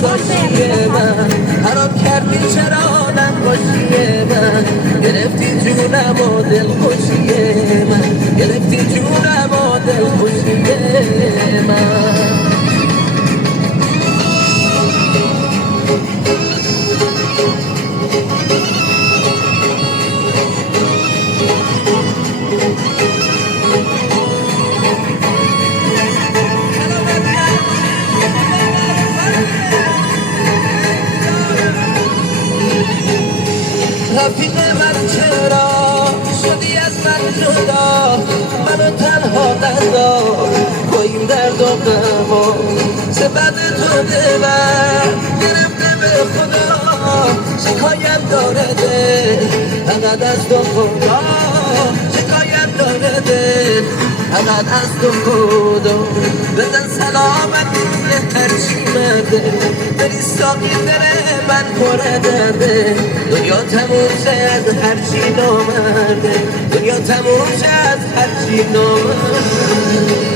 داداشی من حرام کردی چرا نقاشی من گرفتی جونم و دلخوشی من گرفتی جونم و دلخوشی من رفیق من چرا شدی از من جدا منو تنها نذار با این درد و غما چه بد تو دلم گرفته به خدا شکایت داره دل فقط از تو خدا شکایت داره دل فقط از تو خدا بزن سلامت یه هرچی مرده بری ساقی دره من پره درده دنیا تموم شد هرچی نامرده دنیا تموم شد هرچی نامرده